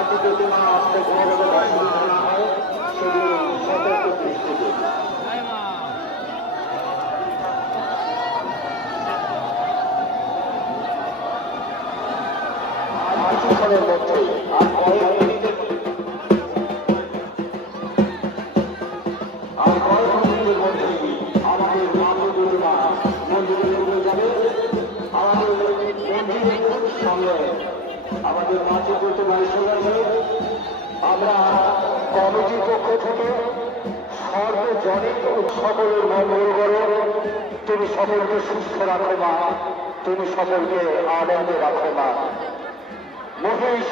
মাটিতে না আসতে কোনো রকম অসুবিধা না হয় সেদিকে সতর্ক দৃষ্টি দিন। কিছুক্ষণের মধ্যেই আর কয়েক মিনিটের মধ্যেই আমাদের মাতৃগুরু মা মন্দিরে চলে যাবে। আমাদের মন্দিরের সামনে আমাদের মাতৃগুরু মা চলে আমরা কমিটির পক্ষ থেকে সর্বজনীন সকলের মঙ্গল করো। তুমি সকলকে সুস্থ রাখো মা, তুমি সকলকে আনন্দে রাখো মা। মহিষ